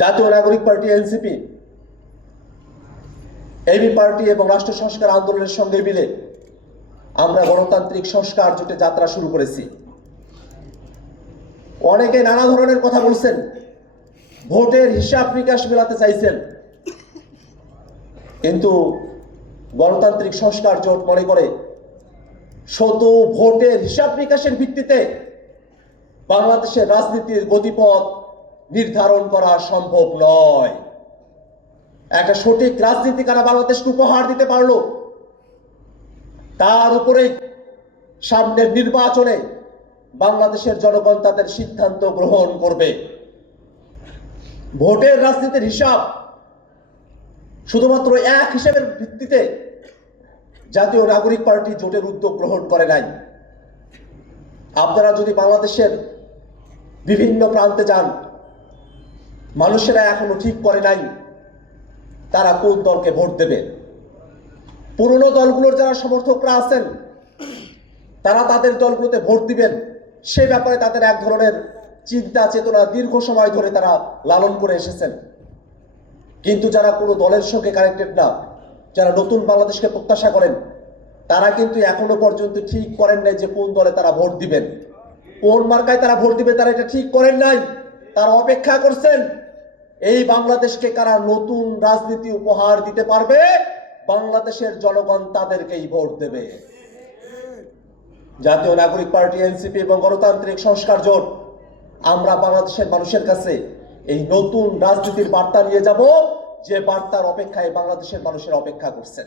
জাতীয় নাগরিক party NCP, AB party এবং রাষ্ট্র সংস্কার আন্দোলনের সঙ্গে মিলে আমরা গণতান্ত্রিক সংস্কার জোটে যাত্রা শুরু করেছি। অনেকে নানা ধরনের কথা বলছেন, ভোটের হিসাব নিকাশ মেলাতে চাইছেন, কিন্তু গণতান্ত্রিক সংস্কার জোট মনে করে শুধু ভোটের হিসাব নিকাশের ভিত্তিতে বাংলাদেশের রাজনীতির গতিপথ নির্ধারণ করা সম্ভব নয়। একটা সঠিক রাজনীতি কারা বাংলাদেশকে উপহার দিতে পারলো, তার উপরে সামনের নির্বাচনে বাংলাদেশের জনগণ তাদের সিদ্ধান্ত গ্রহণ করবে। ভোটের রাজনীতির হিসাব শুধুমাত্র এক হিসাবের ভিত্তিতে জাতীয় নাগরিক পার্টি জোটের উদ্যোগ গ্রহণ করে নাই। আপনারা যদি বাংলাদেশের বিভিন্ন প্রান্তে যান, মানুষেরা এখনো ঠিক করে নাই তারা কোন দলকে ভোট দেবে। পুরনো দলগুলোর যারা সমর্থকরা আছেন তারা তাদের দলগুলোতে ভোট দিবেন, সে ব্যাপারে তাদের এক ধরনের চিন্তা চেতনা দীর্ঘ সময় ধরে তারা লালন করে এসেছেন। কিন্তু যারা কোনো দলের সঙ্গে কানেক্টেড না, যারা নতুন বাংলাদেশকে প্রত্যাশা করেন, তারা কিন্তু এখনো পর্যন্ত ঠিক করেন নাই যে কোন দলে তারা ভোট দিবেন, কোন মার্কায় তারা ভোট দিবে, তারা এটা ঠিক করেন নাই। তারা অপেক্ষা করছেন এই বাংলাদেশকে কারা নতুন রাজনীতি উপহার দিতে পারবে, বাংলাদেশের জনগণ তাদেরকেই ভোট দেবে। জাতীয় নাগরিক পার্টি এনসিপি এবং গণতান্ত্রিক সংস্কার জোট আমরা বাংলাদেশের মানুষের কাছে এই নতুন রাজনীতির বার্তা নিয়ে যাব, যে বার্তার অপেক্ষায় বাংলাদেশের মানুষের অপেক্ষা করছেন।